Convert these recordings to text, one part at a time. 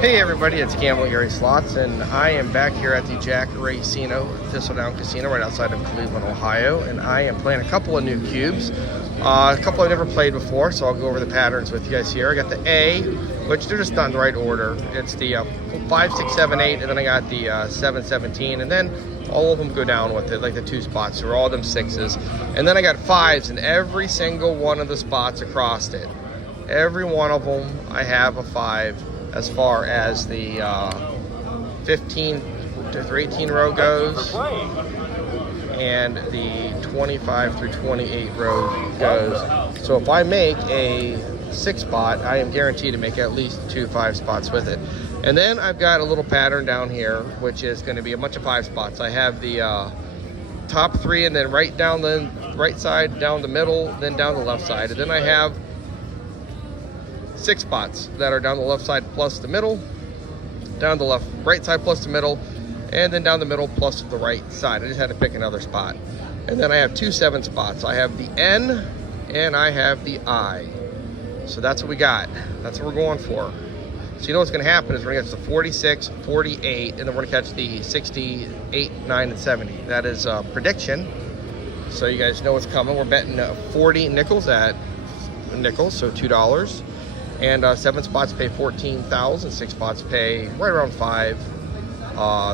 Hey everybody, it's Gamble Gary Slots, and I am back here at the Jack Racino Thistledown Casino right outside of Cleveland, Ohio, and I am playing a couple of new cubes. A couple I've never played before, so I'll go over the patterns with you guys here. I got the A, which they're just not in the right order. It's the 5, 6, 7, 8, and then I got the 7, 17, and then all of them go down with it, like the 2 spots, so all of them 6s. And then I got 5s in every single one of the spots across it. Every one of them, I have a 5 as far as the 15 to 18 row goes, and the 25 through 28 row goes. So if I make a 6 spot, I am guaranteed to make at least 2 5 spots with it. And then I've got a little pattern down here, which is going to be a bunch of 5 spots. I have the top 3, and then right down the right side, down the middle, then down the left side. And then I have 6 spots that are down the left side plus the middle, down the right side plus the middle, and then down the middle plus the right side. I just had to pick another spot. And then I have 2 7 spots. I have the N and I have the I. So that's what we got. That's what we're going for. So you know what's going to happen is we're going to catch the 46, 48, and then we're going to catch the 68, 9, and 70. That is a prediction. So you guys know what's coming. We're betting 40 nickels at nickels, so $2. And 7 spots pay 14,000. 6 spots pay right around 5.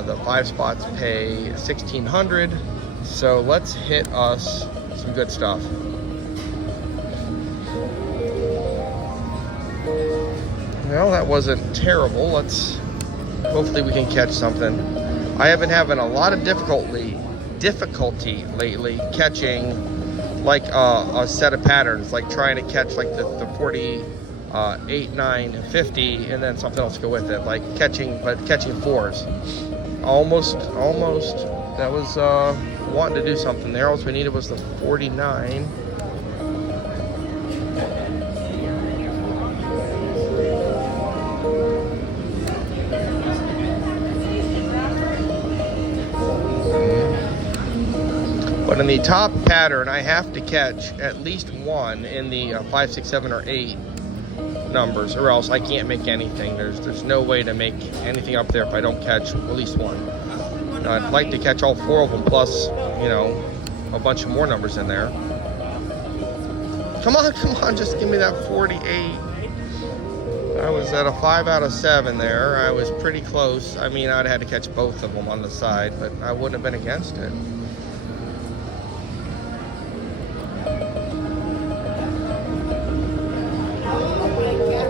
The 5 spots pay 1,600. So let's hit us some good stuff. Well, that wasn't terrible. Hopefully we can catch something. I have been having a lot of difficulty lately catching like a set of patterns, like trying to catch like the 40. 8, 9, 50, and then something else to go with it, like catching 4s. Almost. That was wanting to do something there. All we needed was the 49. But in the top pattern, I have to catch at least 1 in the 5, 6, 7, or 8 numbers, or else I can't make anything. There's no way to make anything up there if I don't catch at least 1. I'd like to catch all 4 of them, plus, you know, a bunch of more numbers in there. Come on, just give me that 48. I was at a 5 out of 7 there. I was pretty close. I mean, I'd had to catch both of them on the side, but I wouldn't have been against it.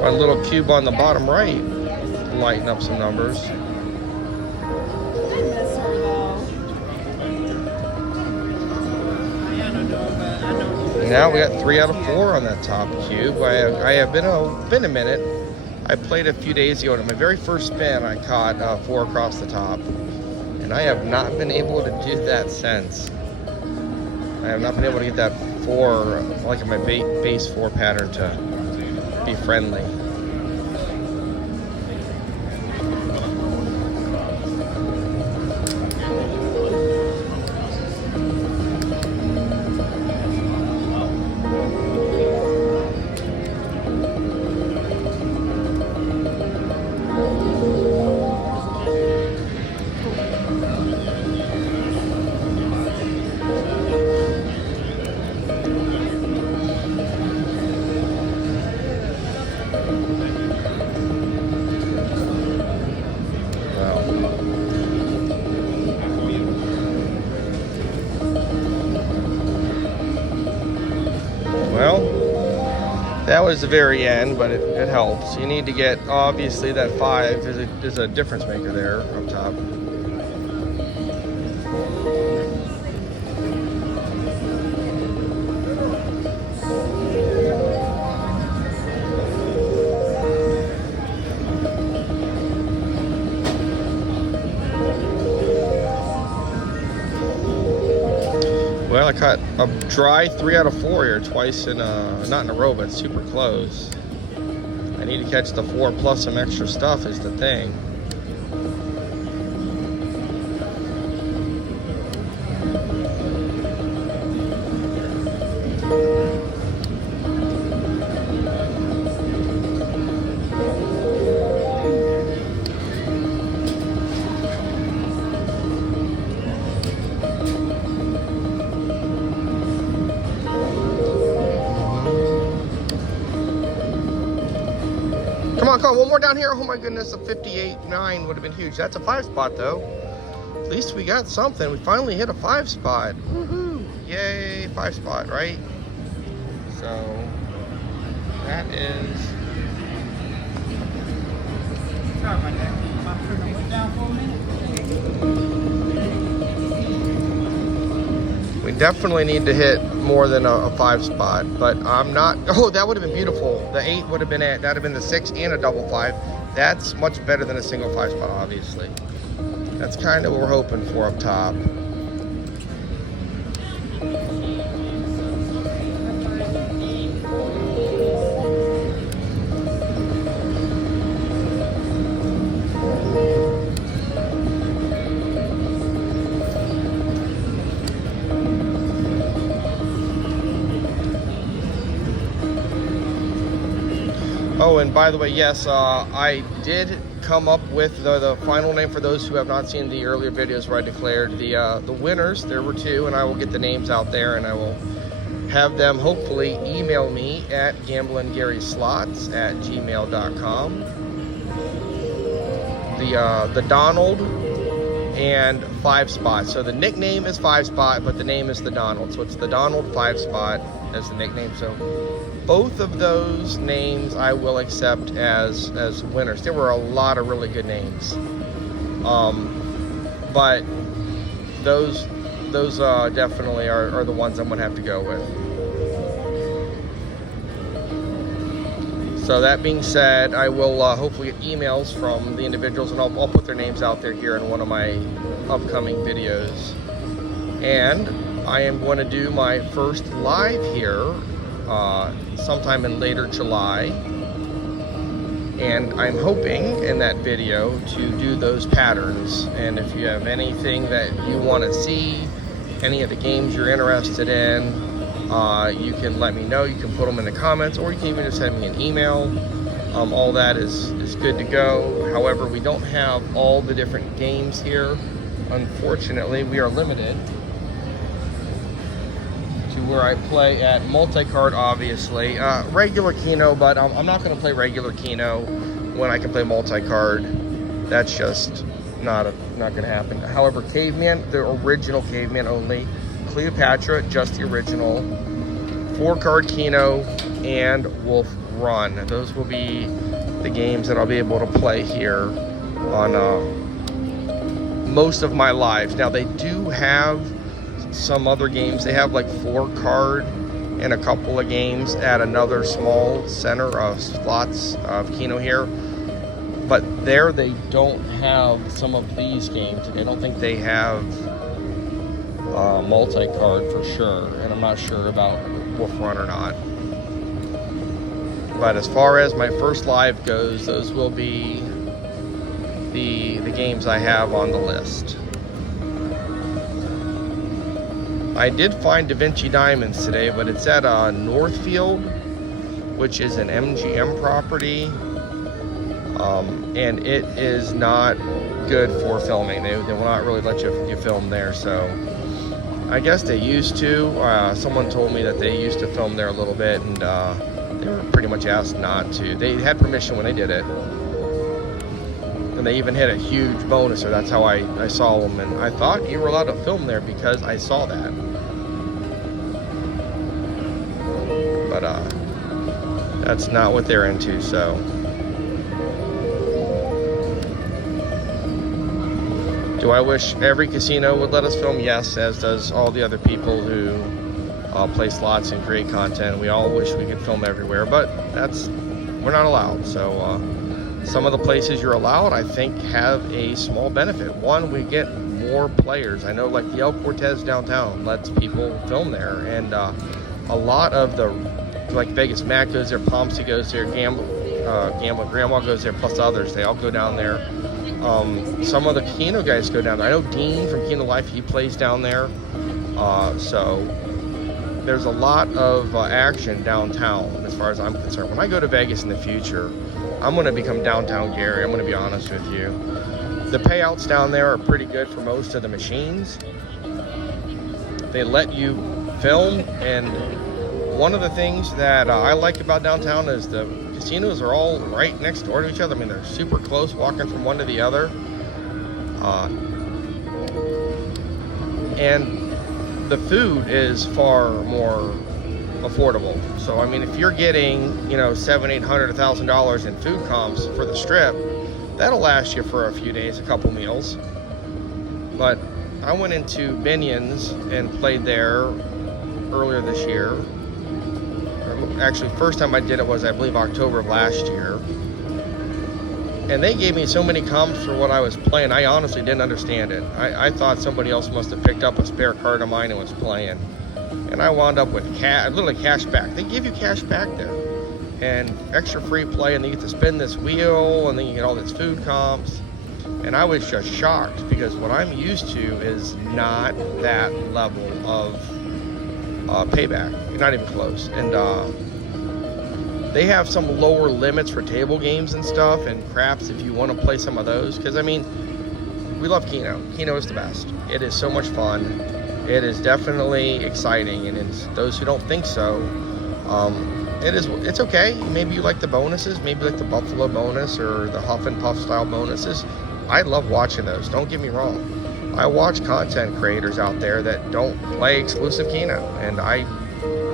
A little cube on the bottom right, lighten up some numbers. Now we got 3 out of 4 on that top cube. I have been a minute. I played a few days ago, and on my very first spin, I caught 4 across the top, and I have not been able to do that since. I have not been able to get that 4, like my base 4 pattern, to be friendly. Well, that was the very end, but it helps. You need to get, obviously, that 5 is a difference maker there up top. Well, I caught a dry 3 out of 4 here, twice in not in a row, but super close. I need to catch the 4 plus some extra stuff is the thing. Come on, one more down here. Oh my goodness, a 58.9 would have been huge. That's a 5 spot though. At least we got something. We finally hit a 5 spot. Woohoo! Yay, 5 spot, right? So that is. Sorry about that. My printer went down for a minute. We definitely need to hit more than a 5 spot, but I'm not. Oh, that would have been beautiful. The 8 would have been that would have been the 6 and a double 5. That's much better than a single 5 spot, obviously. That's kind of what we're hoping for up top. Oh, and by the way, yes, I did come up with the final name for those who have not seen the earlier videos where I declared the winners. There were 2, and I will get the names out there, and I will have them hopefully email me at gamblinggaryslots@gmail.com. The Donald and 5 spot. So the nickname is 5 spot, but the name is the Donald. So it's the Donald 5 spot as the nickname. So both of those names I will accept as winners. There were a lot of really good names, but those definitely are the ones I'm gonna have to go with. So that being said, I will hopefully get emails from the individuals, and I'll put their names out there here in one of my upcoming videos. And I am going to do my first live here sometime in later July, and I'm hoping in that video to do those patterns. And if you have anything that you want to see, any of the games you're interested in, you can let me know. You can put them in the comments, or you can even just send me an email. All that is good to go. However, we don't have all the different games here. Unfortunately, we are limited to where I play at multi-card, obviously. Regular Keno, but I'm not going to play regular Keno when I can play multi-card. That's just not going to happen. However, Caveman, the original Caveman only. Cleopatra, just the original. 4-card Keno, and Wolf Run. Those will be the games that I'll be able to play here on most of my lives. Now, they do have some other games. They have like 4-card and a couple of games at another small center of slots of Keno here, but there they don't have some of these games. I don't think they have multi-card for sure, and I'm not sure about Wolf Run or not. But as far as my first live goes, those will be the games I have on the list. I did find Da Vinci Diamonds today, but it's at Northfield, which is an MGM property, and it is not good for filming. They will not really let you film there, so I guess they used to. Someone told me that they used to film there a little bit, and they were pretty much asked not to. They had permission when they did it, and they even hit a huge bonus, or that's how I saw them, and I thought you were allowed to film there because I saw that. But that's not what they're into, so. Do I wish every casino would let us film? Yes, as does all the other people who play slots and create content. We all wish we could film everywhere, but we're not allowed. So some of the places you're allowed, I think, have a small benefit. One, we get more players. I know, like the El Cortez downtown lets people film there, and a lot of the, like Vegas Mac goes there, Pomsey goes there, Gamble Grandma goes there, plus others. They all go down there. Some of the Keno guys go down there. I know Dean from Keno Life, he plays down there. So there's a lot of action downtown as far as I'm concerned. When I go to Vegas in the future, I'm going to become downtown Gary. I'm going to be honest with you. The payouts down there are pretty good for most of the machines. They let you film, and one of the things that I like about downtown is the casinos are all right next door to each other. I mean, they're super close, walking from one to the other. And the food is far more affordable. So I mean, if you're getting, you know, $700, $800, $1,000 in food comps for the Strip, that'll last you for a few days, a couple meals. But I went into Binion's and played there earlier this year. Actually, first time I did it was, I believe, October of last year. And they gave me so many comps for what I was playing, I honestly didn't understand it. I thought somebody else must have picked up a spare card of mine and was playing. And I wound up with literally cash back. They give you cash back there. And extra free play, and then you get to spin this wheel, and then you get all these food comps. And I was just shocked, because what I'm used to is not that level of payback. You're not even close. And they have some lower limits for table games and stuff, and craps if you want to play some of those. Because I mean, we love Keno. Keno is the best. It is so much fun. It is definitely exciting, and it's those who don't think so, it's okay. Maybe you like the bonuses, maybe you like the Buffalo bonus or the Huff and Puff style bonuses. I love watching those, don't get me wrong. I watch content creators out there that don't play exclusive Keno, and I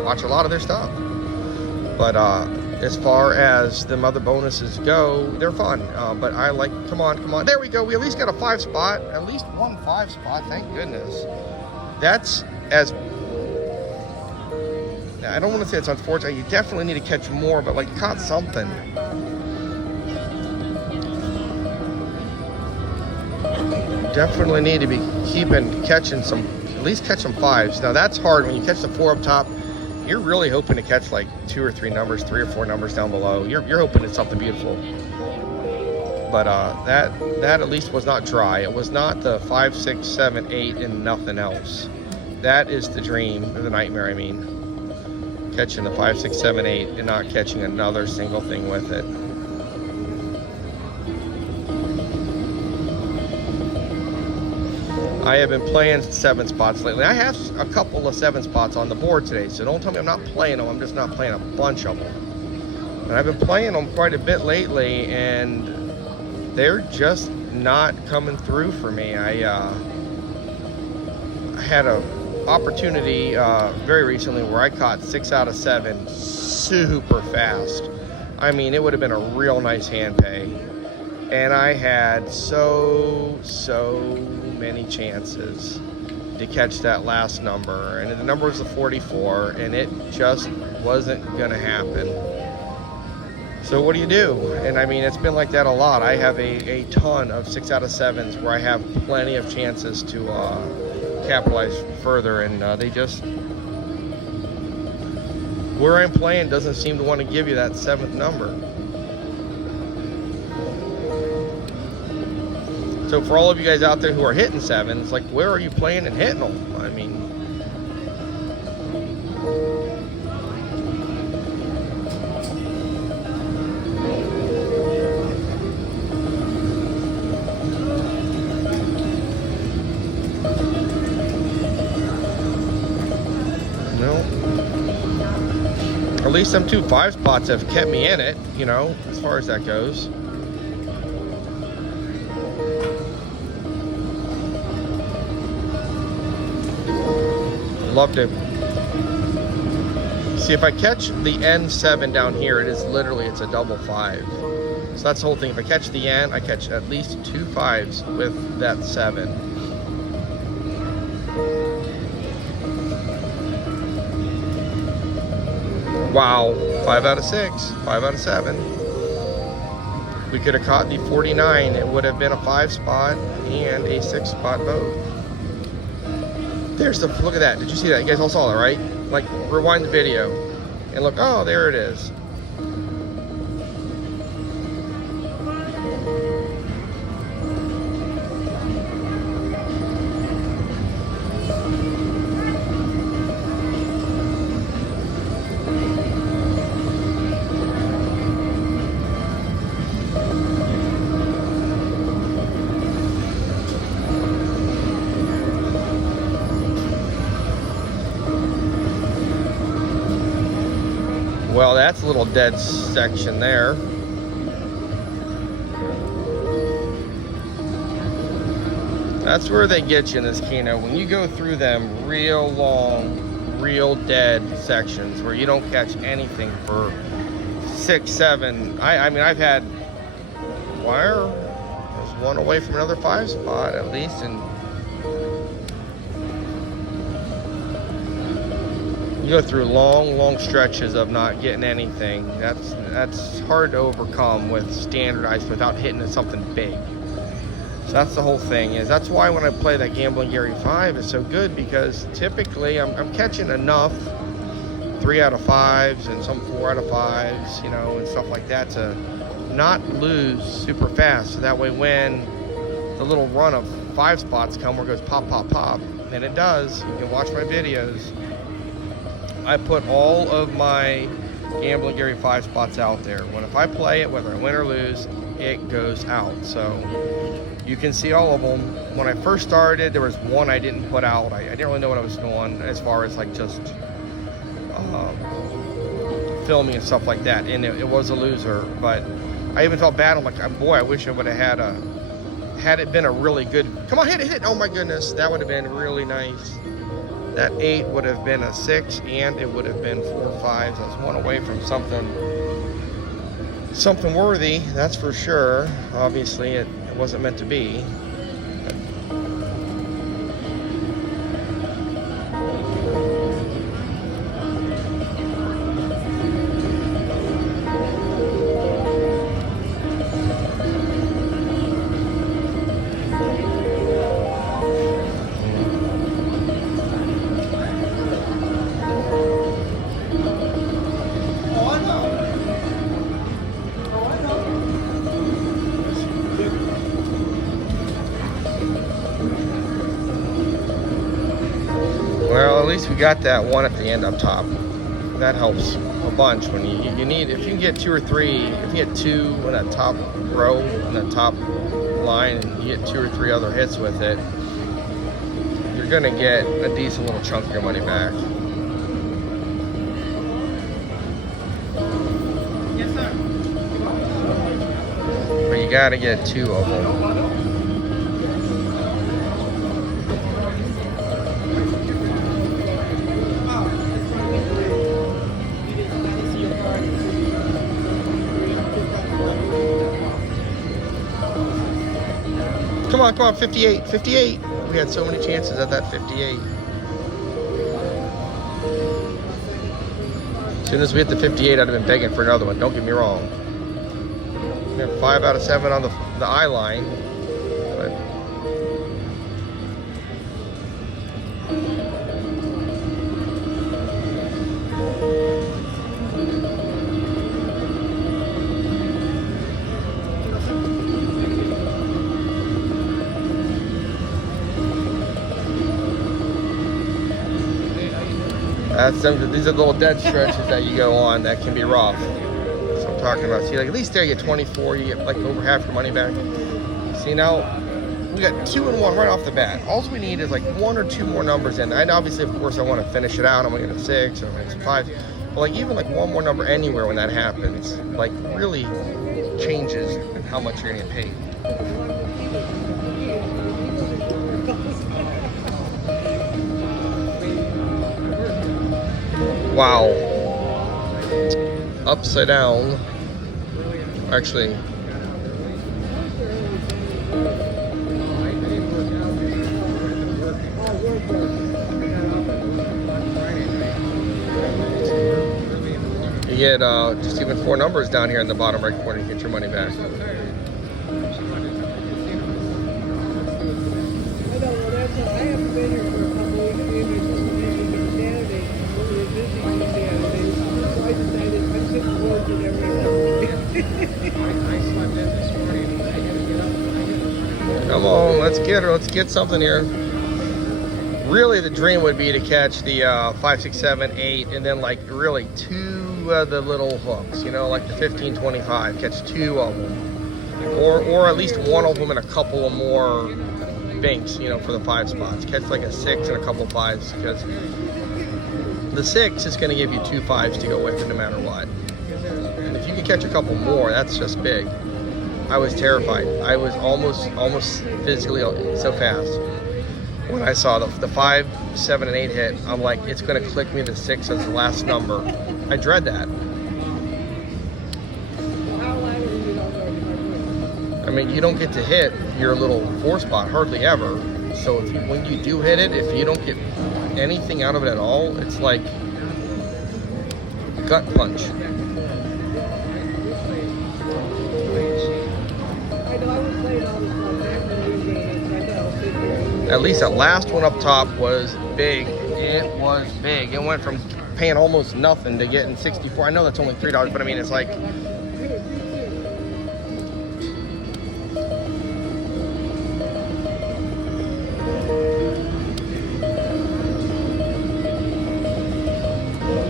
watch a lot of their stuff. But as far as them other bonuses go, they're fun. But I like, come on. There we go. We at least got a 5 spot. At least one 5 spot. Thank goodness. That's as, I don't want to say it's unfortunate. You definitely need to catch more, but like, you caught something. Definitely need to be catching some, at least catch some 5s. Now that's hard. When you catch the 4 up top, you're really hoping to catch like 2 or 3 numbers, 3 or 4 numbers down below. You're hoping it's something beautiful. But that at least was not dry. It was not the 5, 6, 7, 8 and nothing else. That is the dream, or the nightmare, I mean. Catching the 5, 6, 7, 8 and not catching another single thing with it. I have been playing 7 spots lately. I have a couple of 7 spots on the board today, so don't tell me I'm not playing them. I'm just not playing a bunch of them. And I've been playing them quite a bit lately, and they're just not coming through for me. I had an opportunity very recently where I caught 6 out of 7 super fast. I mean, it would have been a real nice hand pay. And I had so many chances to catch that last number. And the number was the 44, and it just wasn't going to happen. So what do you do? And I mean, it's been like that a lot. I have a ton of 6 out of 7s where I have plenty of chances to capitalize further, and they just, where I'm playing doesn't seem to want to give you that 7th number. So for all of you guys out there who are hitting 7s, like, where are you playing and hitting them? I mean, at least them 2 5 spots have kept me in it, you know, as far as that goes. Love to see if I catch the N7 down here. It is literally, it's a double 5. So that's the whole thing. If I catch the N, I catch at least 2 5s with that 7. Wow, 5 out of 6, 5 out of 7. We could have caught the 49. It would have been a 5 spot and a 6 spot both. There's the, look at that. Did you see that? You guys all saw that, right? Like, rewind the video and look, oh, there it is. Well, That's a little dead section there. That's where they get you in this Keno. When you go through them real long, real dead sections where you don't catch anything for 6, 7. I mean, I've had wire. There's one away from another 5 spot at least, and you go through long stretches of not getting anything. That's hard to overcome with standardized without hitting something big. So that's the whole thing. That's why when I play that Gambling Gary 5 is so good, because typically I'm catching enough 3 out of 5s and some 4 out of 5s, you know, and stuff like that to not lose super fast. So that way when the little run of 5 spots come where it goes pop, pop, pop, and it does, you can watch my videos. I put all of my Gambling Gary 5 spots out there. If I play it, whether I win or lose, it goes out. So you can see all of them. When I first started, there was one I didn't put out. I didn't really know what I was doing as far as like just filming and stuff like that, and it was a loser. But I even felt bad. I'm like, boy, I wish I would have had it been a really good, come on, hit it, oh my goodness, that would have been really nice. That 8 would have been a 6, and it would have been 4 5s. I was one away from something worthy, that's for sure. Obviously, it wasn't meant to be. Well, at least we got that one at the end up top. That helps a bunch when you need, if you can get 2 or 3, if you get 2 in that top row, in that top line, and you get 2 or 3 other hits with it, you're gonna get a decent little chunk of your money back. Yes, sir. But you gotta get 2 of them. Come on, 58, 58. We had so many chances at that 58. As soon as we hit the 58, I'd have been begging for another one. Don't get me wrong. We have 5 out of 7 on the eye line, but these are little dead stretches that you go on that can be rough. So I'm talking about. See, like at least there you get 24, you get like over half your money back. See, now we got 2 and 1 right off the bat. All we need is like 1 or 2 more numbers in. And obviously, of course, I want to finish it out. I'm gonna get a 6 or a 5. But like even like 1 more number anywhere when that happens, like really changes how much you're gonna get paid. Wow. Upside down. Actually. You get just even 4 numbers down here in the bottom right corner. You get your money back. Come on, let's get her. Let's get something here. Really, the dream would be to catch the 5, 6, 7, 8, and then like really 2 of the little hooks. You know, like the 15, 25. Catch 2 of them, or at least 1 of them and a couple of more banks. You know, for the 5 spots. Catch like a 6 and a couple of 5s, because the 6 is going to give you 2 5s to go with it no matter what. catch a couple more, that's just big. I was terrified. I was almost physically so fast. When I saw the 5, 7, and 8 hit, I'm like, it's gonna click me the 6 as the last number. I dread that. I mean, you don't get to hit your little 4 spot hardly ever. So when you do hit it, if you don't get anything out of it at all, it's like gut punch. At least that last one up top was big. It was big. It went from paying almost nothing to getting 64. I know that's only $3, but I mean, it's like,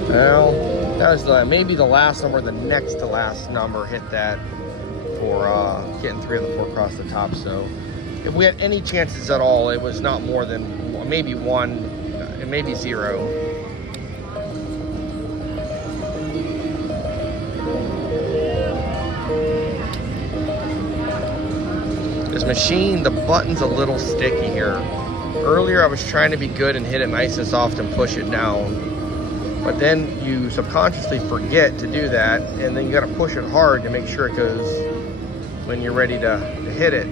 well, that was maybe the last number, the next to last number hit that for getting 3 of the 4 across the top. So if we had any chances at all, it was not more than maybe 1, and maybe 0. This machine, the button's a little sticky here. Earlier I was trying to be good and hit it nice and soft and push it down. But then you subconsciously forget to do that, and then you gotta push it hard to make sure it goes when you're ready to hit it.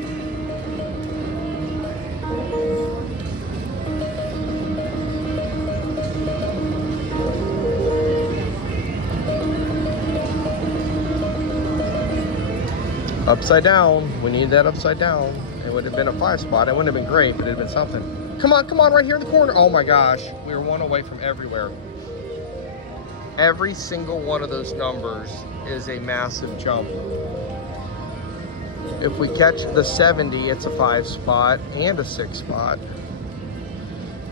Upside down, we need that upside down. It would have been a 5 spot, it wouldn't have been great, but it would have been something. Come on, right here in the corner. Oh my gosh, we were 1 away from everywhere. Every single one of those numbers is a massive jump. If we catch the 70, it's a 5 spot and a 6 spot.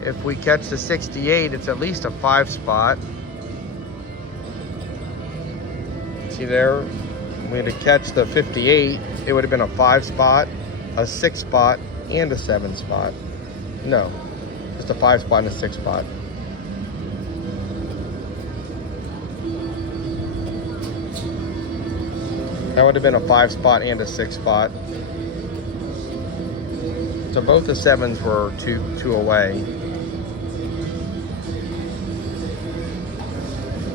If we catch the 68, it's at least a 5 spot. See there, we had to catch the 58, it would have been a 5 spot, a 6 spot, and a 7 spot. No, just a 5 spot and a 6 spot. That would have been a 5 spot and a 6 spot. So both the 7s were two away.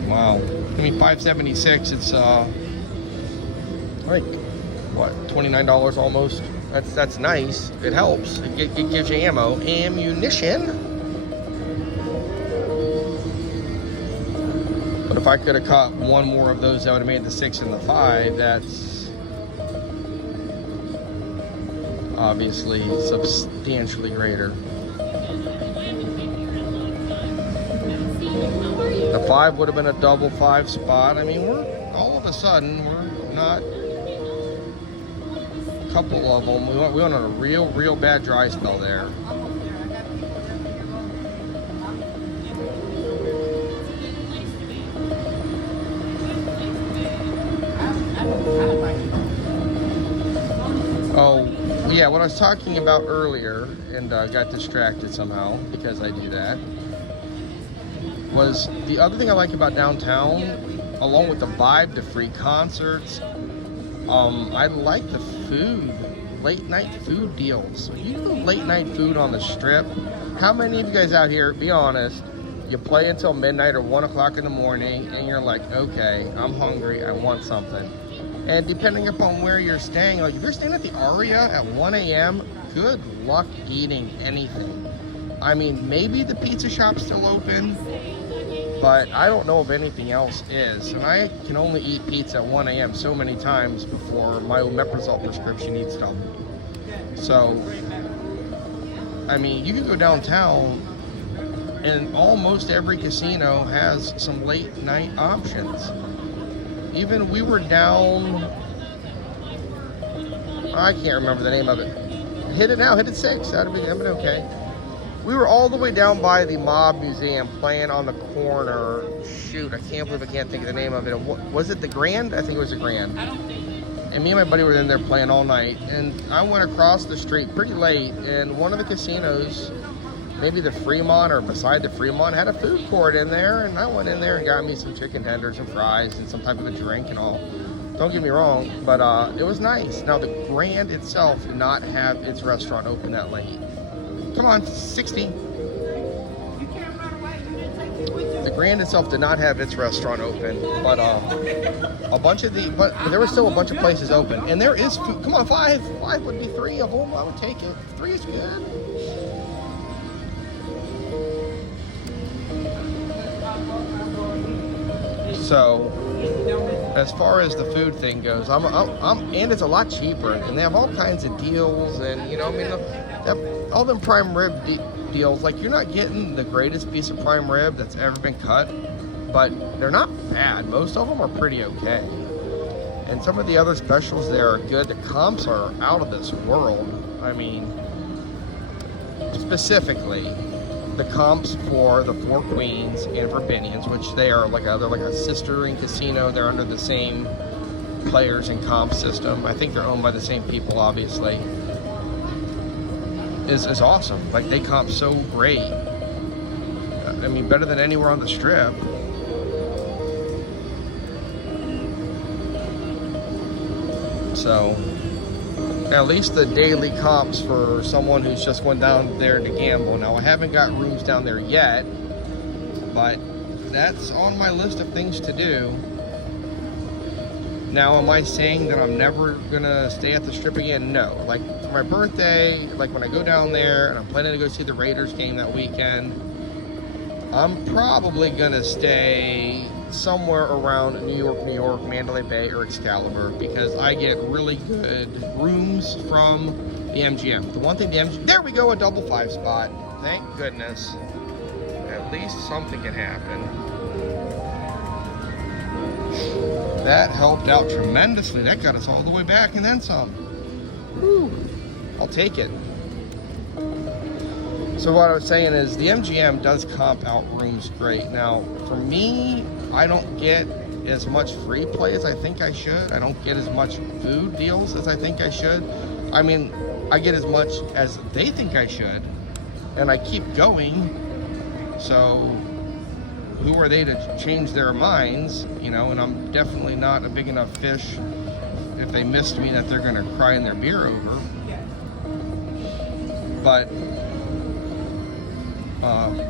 Wow. I mean, 576, it's like, what, $29 almost? That's nice. It helps. It gives you ammunition. But if I could have caught 1 more of those, that would have made the 6 and the 5. That's obviously substantially greater. The 5 would have been a double 5 spot. I mean, we're all of a sudden, we're not a couple of them. We went on a real bad dry spell there. Oh, yeah, what I was talking about earlier, and got distracted somehow because I do that, was the other thing I like about downtown, along with the vibe, the free concerts, I like the food, late night food deals. You do late night food on the strip. How many of you guys out here, be honest, you play until midnight or 1 o'clock in the morning and you're like, okay, I'm hungry, I want something. And depending upon where you're staying, like if you're staying at the Aria at 1 a.m., good luck eating anything. I mean, maybe the pizza shop's still open, but I don't know if anything else is. And I can only eat pizza at 1 a.m. so many times before my omeprazole prescription needs to. So, I mean, you can go downtown and almost every casino has some late night options. Even we were down, I can't remember the name of it. Hit it now, hit it 6, that'd been okay. We were all the way down by the Mob Museum playing on the corner. Shoot, I can't believe I can't think of the name of it. Was it the Grand? I think it was the Grand. And me and my buddy were in there playing all night. And I went across the street pretty late, and one of the casinos, maybe the Fremont or beside the Fremont, had a food court in there. And I went in there and got me some chicken tenders and fries and some type of a drink and all. Don't get me wrong, but it was nice. Now the Grand itself did not have its restaurant open that late. Come on, 60. You can't run away. You didn't take it with you. The Grand itself did not have its restaurant open, but a bunch of but there was still a bunch of places open, and there is food. Come on, five would be 3 of them. I would take it. 3 is good. So, as far as the food thing goes, and it's a lot cheaper, and they have all kinds of deals, and you know, I mean, they have all them prime rib deals. Like, you're not getting the greatest piece of prime rib that's ever been cut, but they're not bad. Most of them are pretty okay, and some of the other specials there are good. The comps are out of this world. I mean, specifically the comps for the Four Queens and for Binions, which they're like a sister in casino. They're under the same players and comp system. I think they're owned by the same people, obviously. Is awesome. Like, they comp so great. I mean, better than anywhere on the strip. So, at least the daily comps for someone who's just going down there to gamble. Now, I haven't got rooms down there yet, but that's on my list of things to do. Now, am I saying that I'm never gonna stay at the strip again? No. Like, for my birthday, like when I go down there and I'm planning to go see the Raiders game that weekend, I'm probably gonna stay somewhere around New York, Mandalay Bay, or Excalibur, because I get really good rooms from the MGM. The one thing there we go, a double 5 spot. Thank goodness. At least something can happen. That helped out tremendously. That got us all the way back and then some. Whew. I'll take it. So what I was saying is the MGM does comp out rooms great. Now, for me, I don't get as much free play as I think I should. I don't get as much food deals as I think I should. I mean, I get as much as they think I should, and I keep going. So who are they to change their minds? You know, and I'm definitely not a big enough fish if they missed me that they're gonna cry in their beer over. But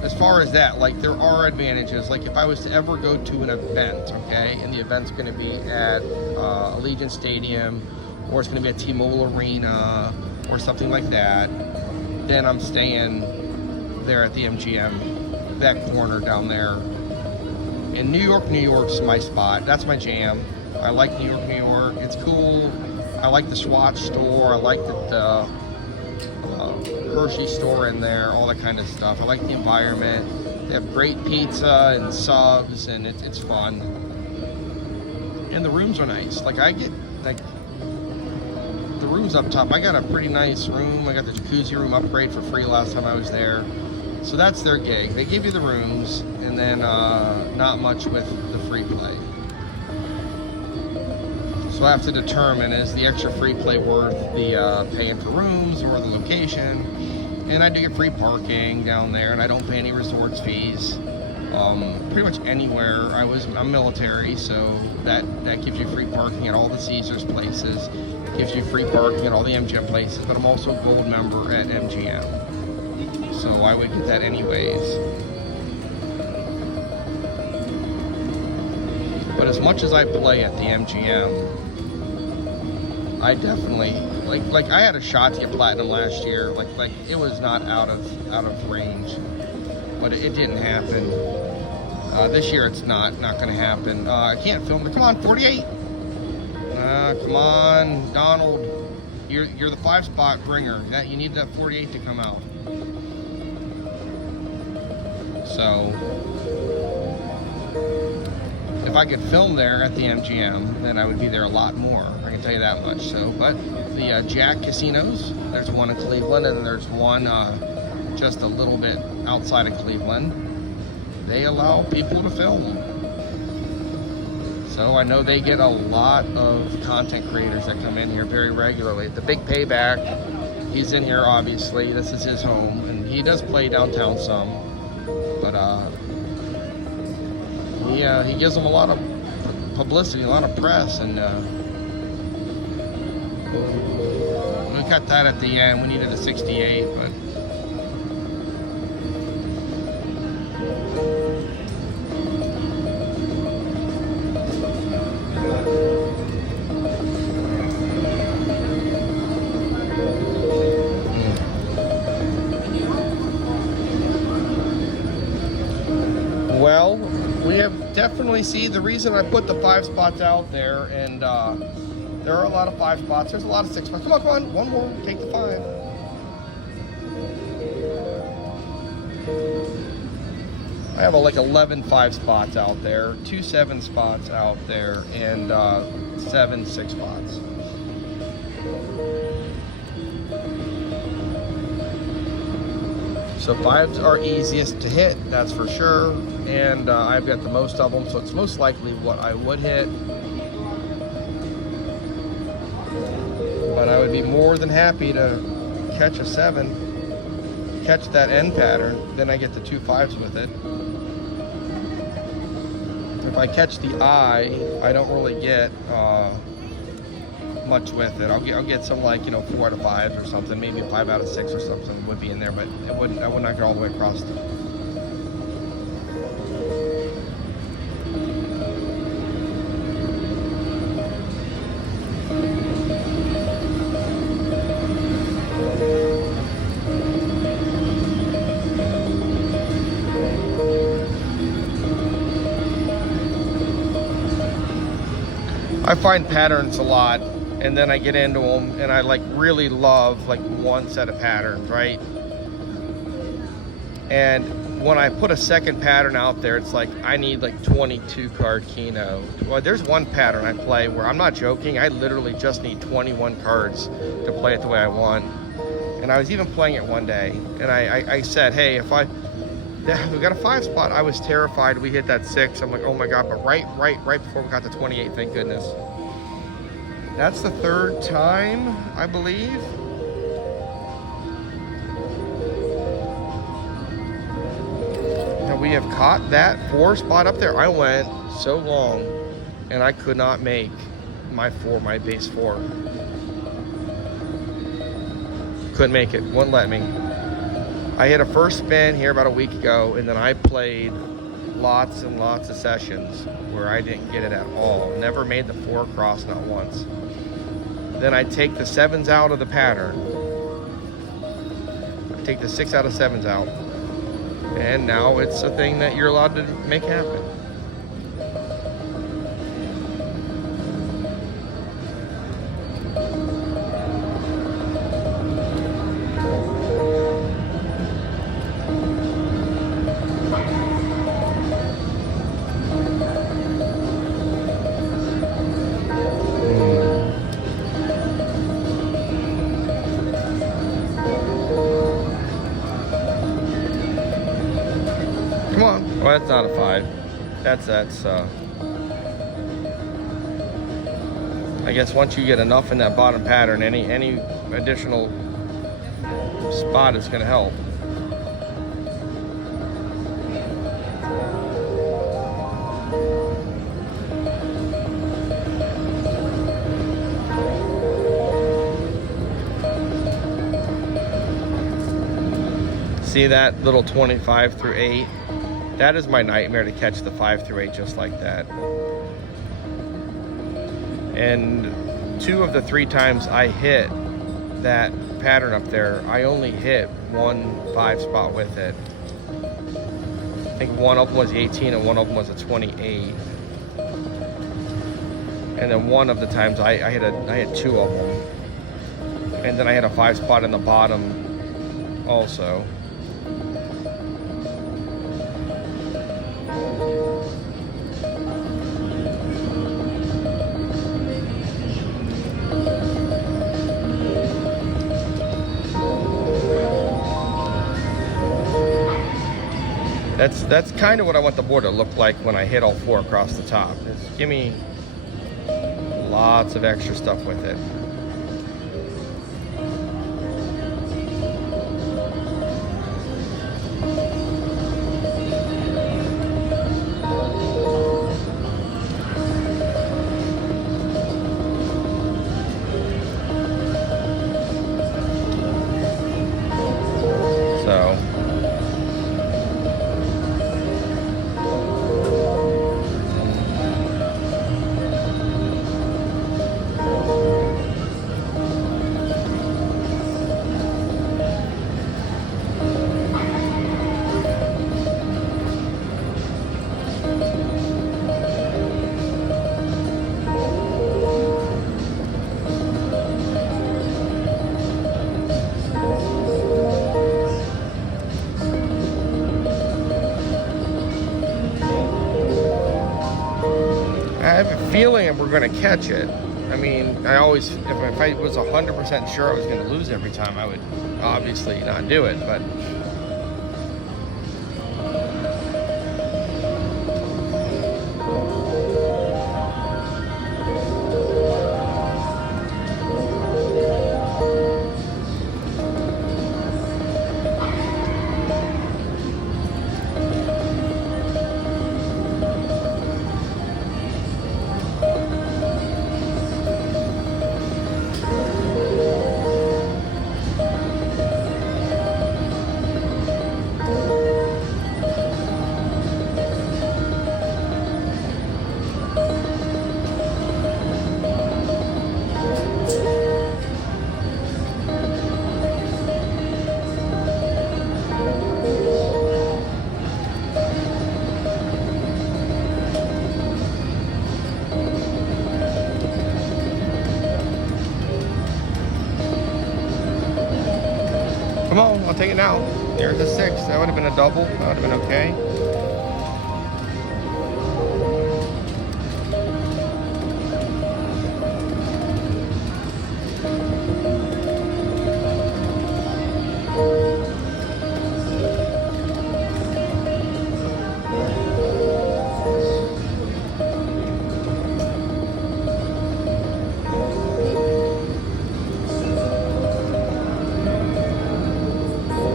as far as that, like, there are advantages. Like, if I was to ever go to an event, okay, and the event's going to be at Allegiant Stadium, or it's going to be at T-Mobile Arena, or something like that, then I'm staying there at the MGM, that corner down there. And New York's my spot. That's my jam. I like New York. It's cool. I like the Swatch store. I like the Hershey store in there, all that kind of stuff. I like the environment. They have great pizza and subs, and it's fun. And the rooms are nice. Like, I get, like, the rooms up top. I got a pretty nice room. I got the jacuzzi room upgrade for free last time I was there. So that's their gig. They give you the rooms, and then not much with the free play. So I have to determine, is the extra free play worth the paying for rooms or the location? And I do get free parking down there, and I don't pay any resorts fees. Pretty much anywhere. I'm military, so that gives you free parking at all the Caesars places. Gives you free parking at all the MGM places, but I'm also a gold member at MGM. So I would get that anyways. But as much as I play at the MGM, I definitely like I had a shot to get platinum last year. Like it was not out of range, but it didn't happen. This year it's not going to happen. I can't film it. Come on, 48. Come on, Donald. You're the 5 spot bringer. That you need that 48 to come out. So if I could film there at the MGM, then I would be there a lot more. I can tell you that much. So, but the Jack casinos, there's one in Cleveland, and there's one just a little bit outside of Cleveland. They allow people to film. So I know they get a lot of content creators that come in here very regularly. The Big Payback, he's in here obviously. This is his home, and he does play downtown some. But he gives them a lot of publicity, a lot of press, and we cut that at the end. We needed a 68, but well, we have definitely the reason I put the 5 spots out there, and there are a lot of 5 spots. There's a lot of 6 spots. Come on, come on, one more. Take the 5. I have like 11 5 spots out there, 2 7 spots out there, and 7 6 spots. So 5s are easiest to hit, that's for sure, and I've got the most of them, so it's most likely what I would hit. But I would be more than happy to catch a 7, catch that end pattern, then I get the 2 5s with it. If I catch the I don't really get much with it. I'll get some, like, 4 out of 5s or something, maybe 5 out of 6 or something would be in there, but I would not get all the way across. I find patterns a lot, and then I get into them, and I really love one set of patterns, right? And when I put a second pattern out there, it's like I need 22 card Keno. Well, there's one pattern I play where I'm not joking. I literally just need 21 cards to play it the way I want. And I was even playing it one day, and I said, hey, we got a 5 spot. I was terrified we hit that 6. I'm like, oh my God, but right before we got to 28, thank goodness. That's the 3rd time, I believe. Now we have caught that 4 spot up there. I went so long, and I could not make my base 4. Couldn't make it, wouldn't let me. I hit a first spin here about a week ago, and then I played lots and lots of sessions where I didn't get it at all. Never made the 4 across, not once. Then I take the 7s out of the pattern. I take the 6 out of 7s out. And now it's a thing that you're allowed to make happen. Come on. Well, that's not a 5. That's I guess once you get enough in that bottom pattern, any additional spot is going to help. See that little 25 through 8? That is my nightmare, to catch the 5 through 8 just like that. And 2 of the 3 times I hit that pattern up there, I only hit 1 5 spot with it. I think one of them was 18 and one of them was a 28. And then one of the times I hit 2 of them. And then I had a 5 spot in the bottom also. That's kind of what I want the board to look like when I hit all 4 across the top. Just give me lots of extra stuff with it. feeling that we're going to catch it. I mean, I always, if I was 100% sure I was going to lose every time, I would obviously not do it, but come on, I'll take it now. There's a 6. That would have been a double. That would have been okay.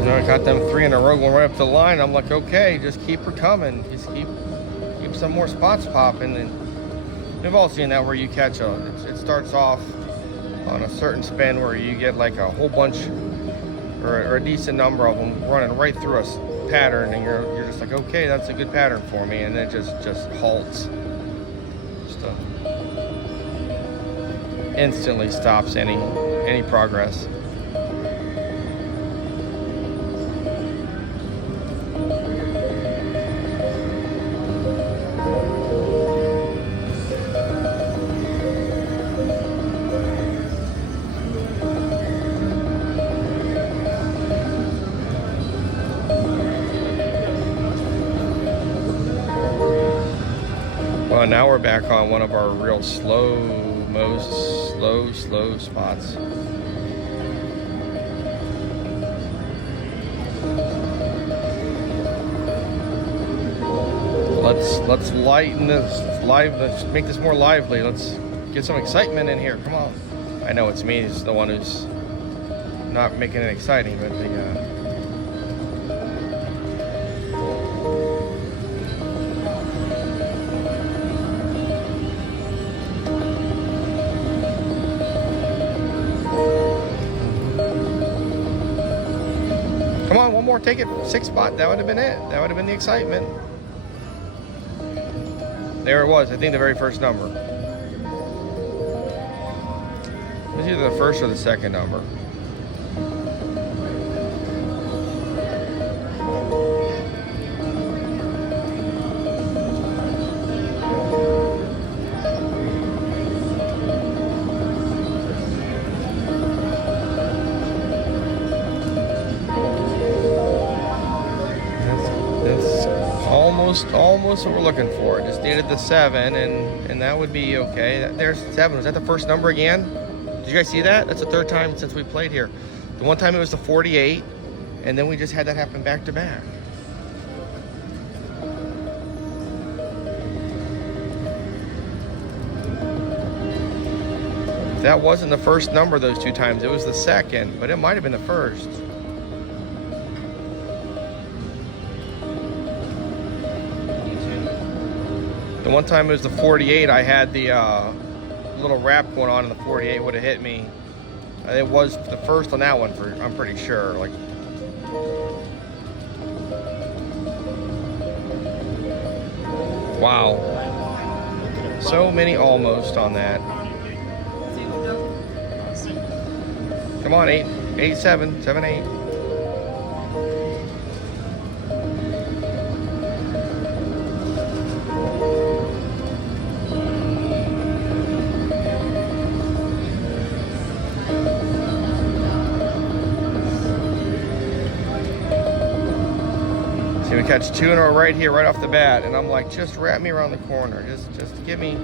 I got them 3 in a row going right up the line. I'm like, okay, just keep her coming. Just keep some more spots popping. And we've all seen that where you catch it starts off on a certain spin where you get like a whole bunch or a decent number of them running right through a pattern, and you're just like, okay, that's a good pattern for me, and it just halts. Just instantly stops any progress. Well, now we're back on one of our real most slow spots. Let's lighten this. Let's make this more lively. Let's get some excitement in here. Come on. I know it's me. It's the one who's not making it exciting, but come on, one more, take it. 6 spot, that would have been it. That would have been the excitement. There it was, I think the very first number. It was either the first or the second number. Almost what we're looking for. Just needed the 7, and that would be okay. There's 7. Was that the first number again? Did you guys see that? That's the 3rd time since we played here. The one time it was the 48, and then we just had that happen back to back. That wasn't the first number those 2 times. It was the second, but it might have been the first. The one time it was the 48, I had the little wrap going on, and the 48 would have hit me. It was the first on that one, I'm pretty sure. Like, wow. So many almost on that. Come on, 8, 7, 7, 8. We catch 2 in a row right here, right off the bat, and I'm like, just wrap me around the corner. Just give me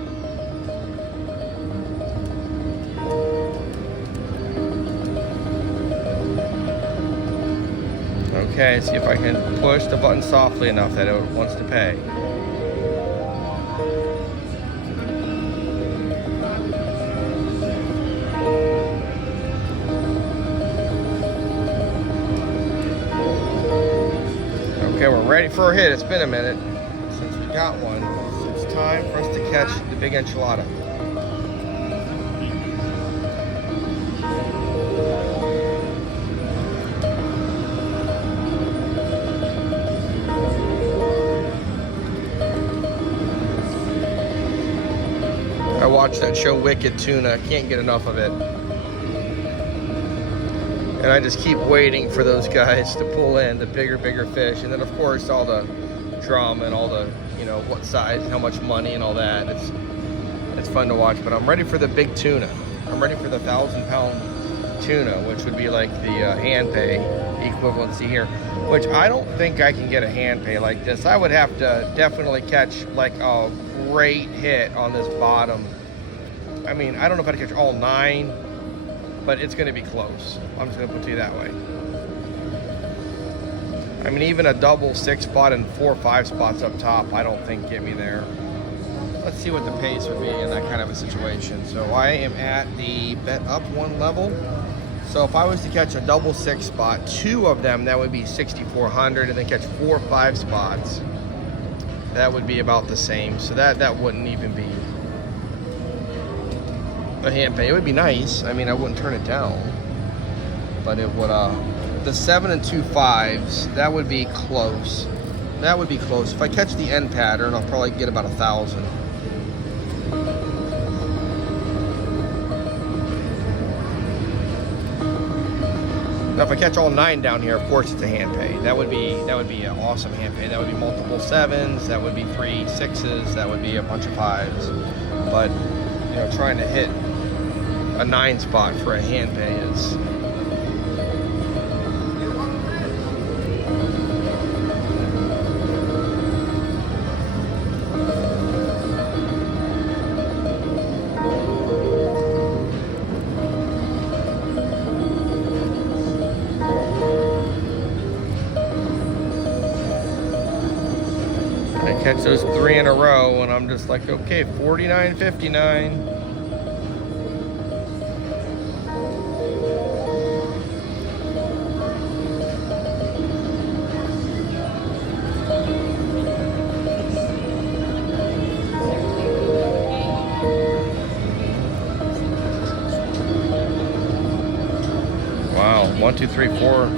Okay, see if I can push the button softly enough that it wants to pay. Okay, we're ready for a hit. It's been a minute since we got one. It's time for us to catch the big enchilada. I watched that show Wicked Tuna. Can't get enough of it. And I just keep waiting for those guys to pull in the bigger fish. And then, of course, all the drama and all the, you know, what size, how much money and all that. It's fun to watch. But I'm ready for the big tuna. I'm ready for the 1,000-pound tuna, which would be like the hand pay equivalency here. Which I don't think I can get a hand pay like this. I would have to definitely catch like a great hit on this bottom. I mean, I don't know if I'd catch all 9, but it's going to be close. I'm just going to put it to you that way. I mean, even a double 6 spot and 4 or 5 spots up top, I don't think get me there. Let's see what the pace would be in that kind of a situation. So I am at the bet up 1 level. So if I was to catch a double 6 spot, 2 of them, that would be 6,400, and then catch 4 or 5 spots, that would be about the same. So that wouldn't even be a hand pay. It would be nice. I mean, I wouldn't turn it down, but it would. The 7 and 2 5s, that would be close. That would be close. If I catch the end pattern, I'll probably get about 1,000. Now, if I catch all 9 down here, of course it's a hand pay. That would be an awesome hand pay. That would be multiple 7s. That would be 3 6s. That would be a bunch of 5s. But you know, trying to hit a 9 spot for a hand pay is. I catch those 3 in a row, and I'm just like, okay, 49.59. Wow, 1, 2, 3, 4.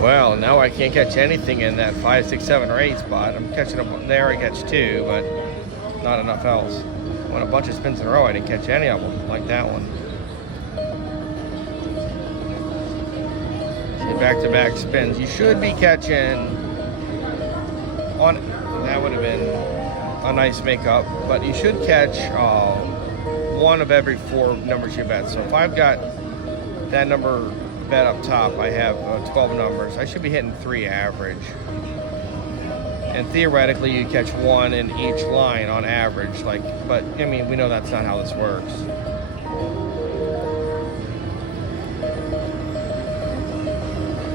Well, now I can't catch anything in that 5, 6, 7, or 8 spot. I'm catching them there. I catch 2, but not enough else. Went a bunch of spins in a row. I didn't catch any of them like that one. See, back-to-back spins. You should be catching on. That would have been a nice makeup, but you should catch 1 of every 4 numbers you bet. So if I've got that number bet up top, I have 12 numbers. I should be hitting 3 average. And theoretically, you catch 1 in each line on average. Like, but I mean, we know that's not how this works.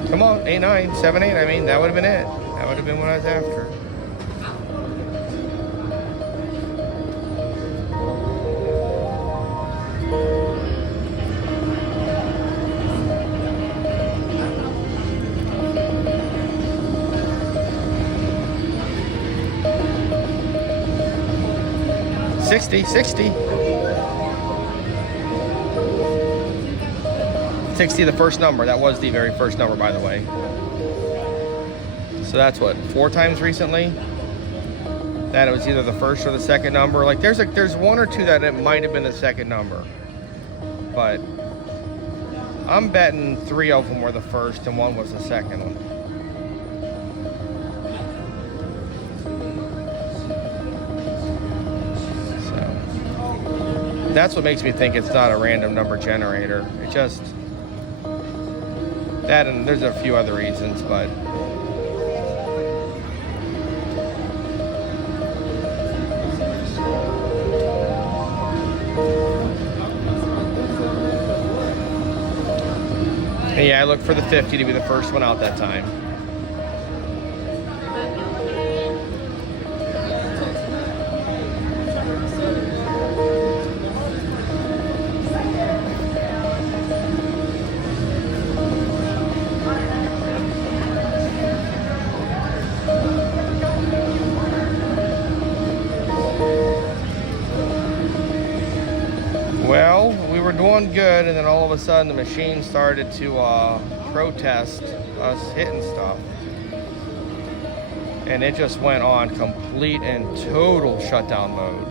Come on, 8, 9, 7, 8. I mean, that would have been it. That would have been what I was after. $60, $60. $60, the first number. That was the very first number, by the way. So that's what, 4 times recently? That it was either the first or the second number. Like there's 1 or 2 that it might have been the second number. but I'm betting 3 of them were the first and 1 was the second one. So that's what makes me think it's not a random number generator. It just, that, and there's a few other reasons, but and yeah, I looked for the 50 to be the first one out that time. Well, we were doing good, and then all of a sudden the machine started to protest us hitting stuff. And it just went on complete and total shutdown mode.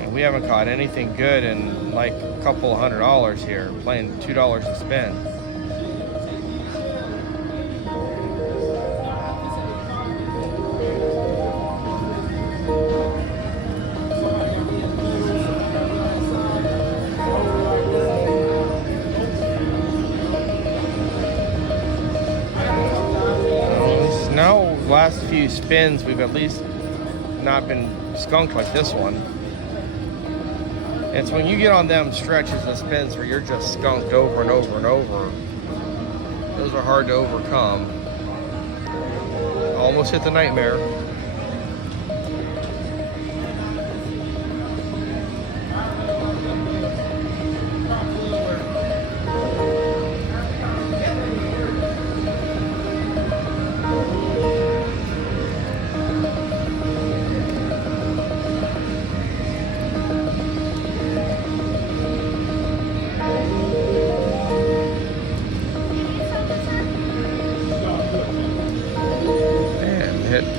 And we haven't caught anything good in like a couple of $100 here, playing $2 to spin. Now, last few spins, we've at least not been skunked like this one. It's when you get on them stretches of spins where you're just skunked over and over and over. Those are hard to overcome. Almost hit the nightmare.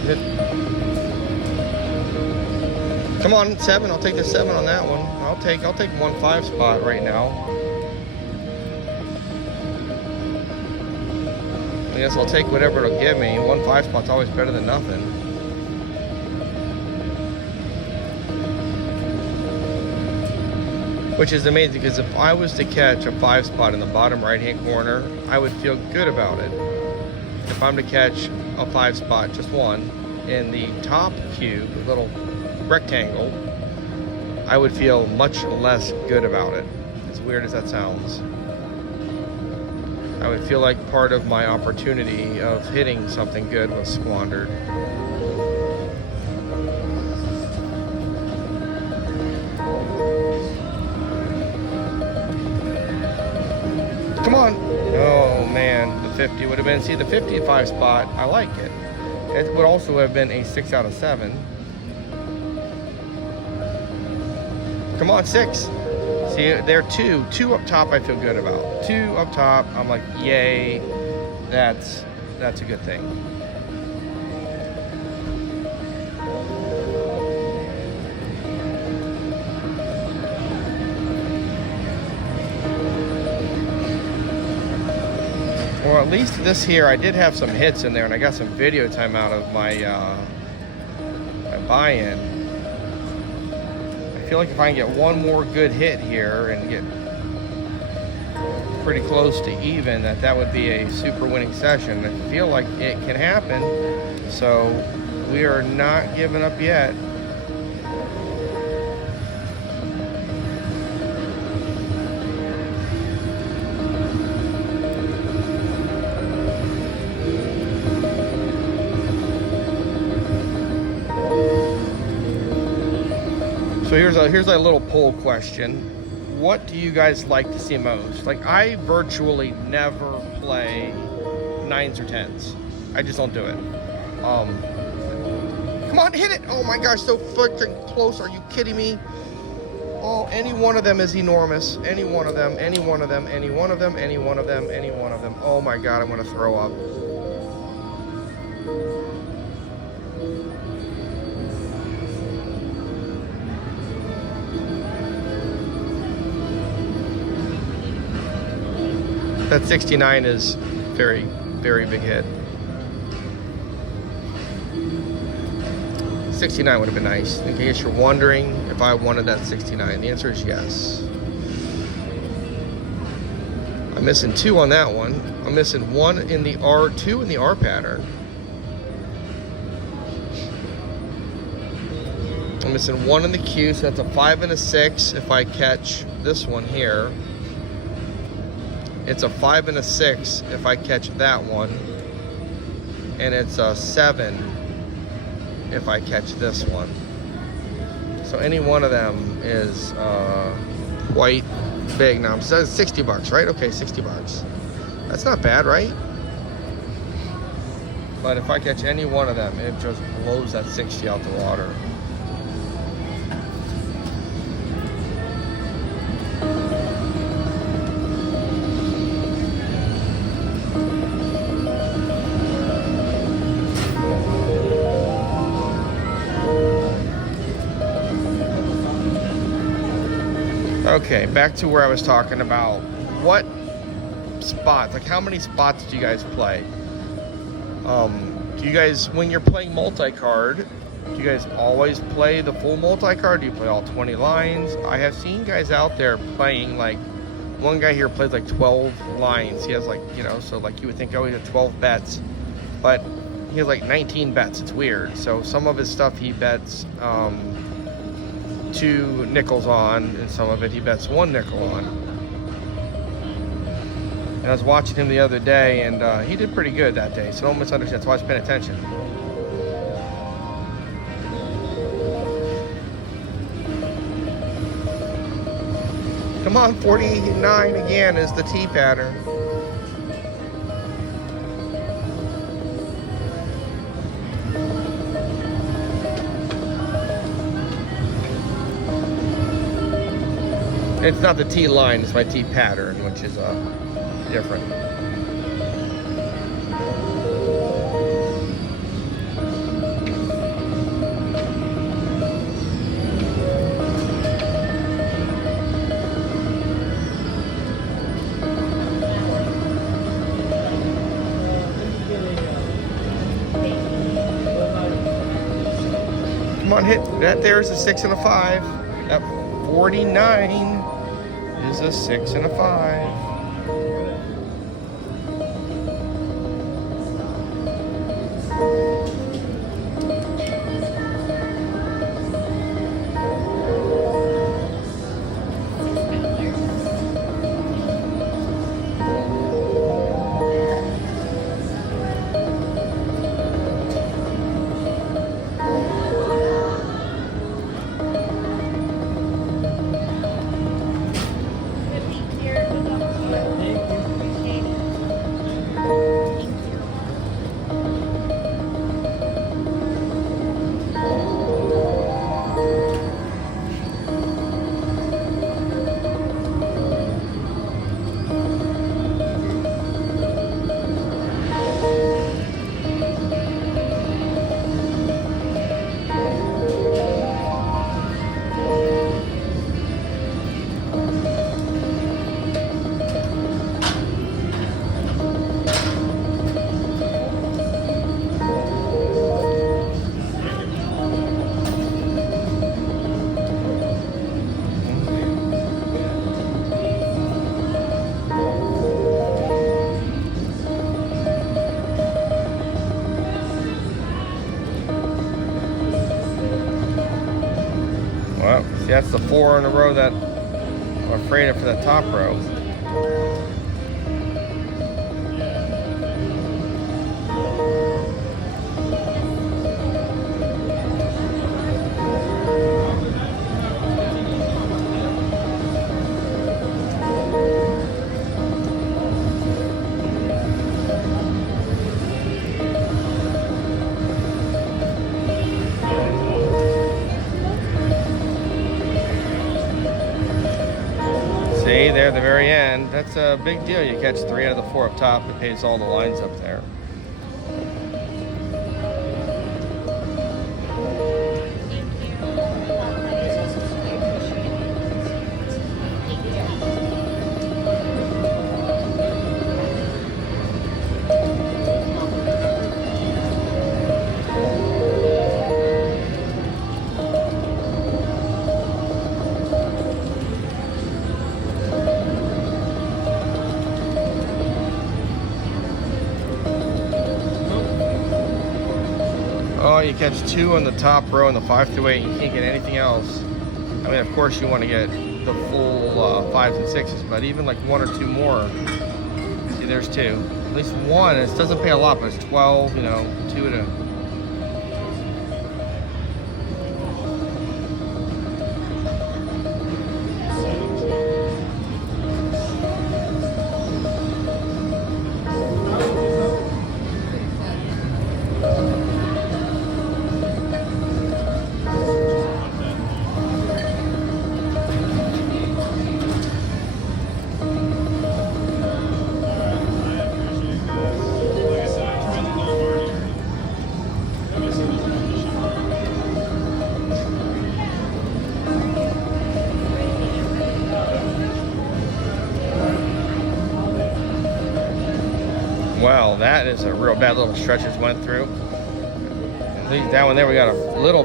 Hit. Come on, 7. I'll take the 7 on that one. I'll take 1 5 spot right now. I guess I'll take whatever it'll give me. 1 5 spot's always better than nothing. Which is amazing, because if I was to catch a 5 spot in the bottom right hand corner, I would feel good about it. If I'm to catch a 5 spot, just one, in the top cube, the little rectangle, I would feel much less good about it. As weird as that sounds. I would feel like part of my opportunity of hitting something good was squandered. Come on. Oh man, the 50 would have been, see, the 55 spot, I like it. It would also have been a 6 out of 7. Come on, 6. See, there are 2. 2 up top I feel good about. 2 up top, I'm like, yay. That's a good thing. Or at least this here, I did have some hits in there, and I got some video time out of my my buy-in. I feel like if I can get one more good hit here and get pretty close to even, that would be a super winning session. I feel like it can happen, so we are not giving up yet. So here's a little poll question. What do you guys like to see most? Like, I virtually never play 9s or 10s. I just don't do it. Come on, hit it! Oh my gosh, so freaking close. Are you kidding me? Oh, any one of them is enormous. Any one of them, any one of them, any one of them, any one of them, any one of them. Oh my God, I'm gonna throw up. That 69 is very, very big hit. 69 would have been nice. In case you're wondering if I wanted that 69, the answer is yes. I'm missing 2 on that one. I'm missing 1 in the R, 2 in the R pattern. I'm missing 1 in the Q, so that's a 5 and a 6 if I catch this one here. It's a 5 and a 6 if I catch that one. And it's a 7 if I catch this one. So any one of them is quite big. Now, it says 60 bucks, right? Okay, 60 bucks. That's not bad, right? But if I catch any one of them, it just blows that 60 out the water. Okay, back to where I was talking about. What spots, like how many spots do you guys play? Do you guys, when you're playing multi-card, do you guys always play the full multi-card? Do you play all 20 lines? I have seen guys out there playing, like, one guy here plays like 12 lines. He has like, you know, so like you would think, oh, he had 12 bets, but he has like 19 bets. It's weird. So some of his stuff he bets 2 nickels on, and some of it he bets 1 nickel on. And I was watching him the other day, and he did pretty good that day, so don't misunderstand. That's why I was paying attention. Come on, 49 again is the T pattern. It's not the T line, it's my T pattern, which is different. Come on, hit that. There's a 6 and a 5. That 49 is a 6 and a 5. Well, see, that's the 4 in a row that I'm afraid of for that top row. See, there at the very end, that's a big deal. You catch 3 out of the 4 up top, it pays all the lines up there. you catch 2 on the top row in the 5 through 8, you can't get anything else. I mean, of course you want to get the full 5s and 6s, but even like 1 or 2 more. See, there's 2. At least 1. It doesn't pay a lot, but it's 12, you know, 2 to... Well, that is a real bad little stretch just went through. At least that one there, we got a little,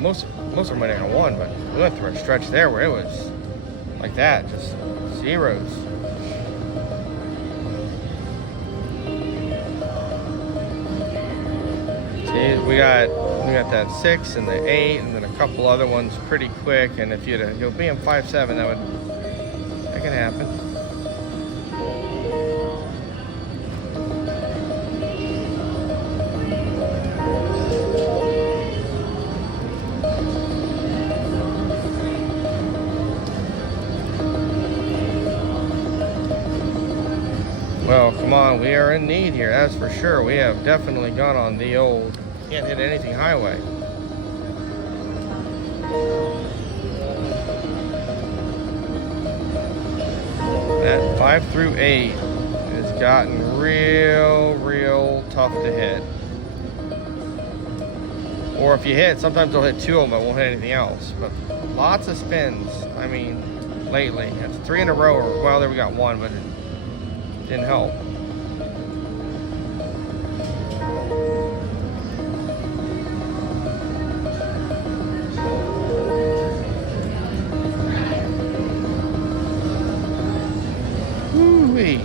most of them might have got 1, but we went through a stretch there where it was like that, just zeros. See, we got that 6 and the 8, and then a couple other ones pretty quick. And if you'll be in 5-7, that can happen. Well, come on, we are in need here, that's for sure. We have definitely gone on the old can't hit anything highway. That 5 through 8 has gotten real tough to hit. Or if you hit, sometimes they'll hit 2 of them, but won't hit anything else. But lots of spins, I mean, lately. It's 3 in a row, or, well, there we got 1, but it didn't help. Woo-wee.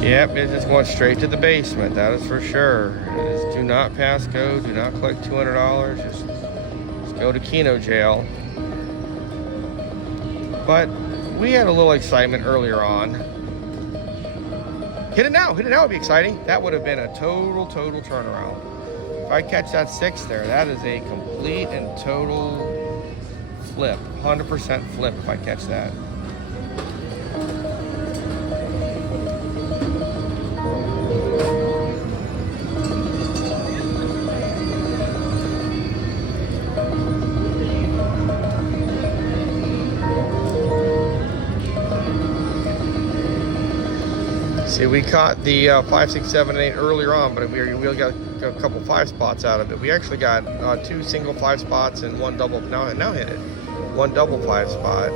Yep, it's just going straight to the basement, that is for sure. It is do not pass go, do not collect $200, just go to Keno jail. But we had a little excitement earlier on. Hit it now would be exciting. That would have been a total turnaround. If I catch that 6 there, that is a complete and total flip, 100% flip if I catch that. See, we caught the 5, 6, 7, and 8 earlier on, but we got a couple 5 spots out of it. We actually got 2 single 5 spots and 1 double. Now hit it. 1 double 5 spot,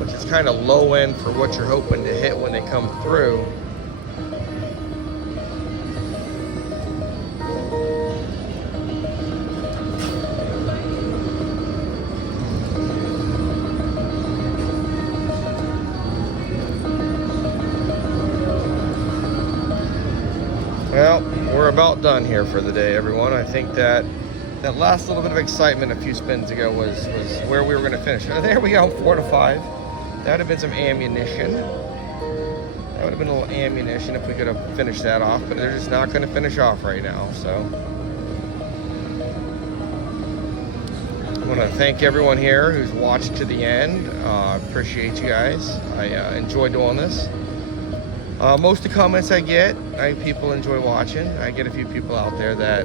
which is kind of low end for what you're hoping to hit when they come through. Well, we're about done here for the day, everyone. I think that last little bit of excitement a few spins ago was where we were going to finish. There we go, 4 to 5. That would have been some ammunition. That would have been a little ammunition if we could have finished that off, but they're just not going to finish off right now. So I want to thank everyone here who's watched to the end. Appreciate you guys. I enjoy doing this. Most of the comments I get, people enjoy watching. I get a few people out there that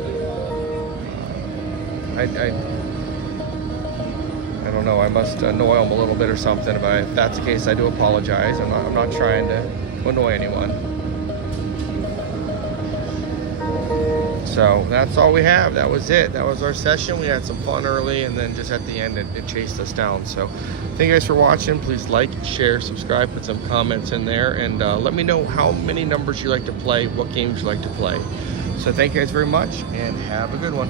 I don't know. I must annoy them a little bit or something. But if that's the case, I do apologize. I'm not trying to annoy anyone. So that's all we have. That was it. That was our session. We had some fun early, and then just at the end, it chased us down. So thank you guys for watching. Please like, share, subscribe, put some comments in there, and let me know how many numbers you like to play, what games you like to play. So thank you guys very much, and have a good one.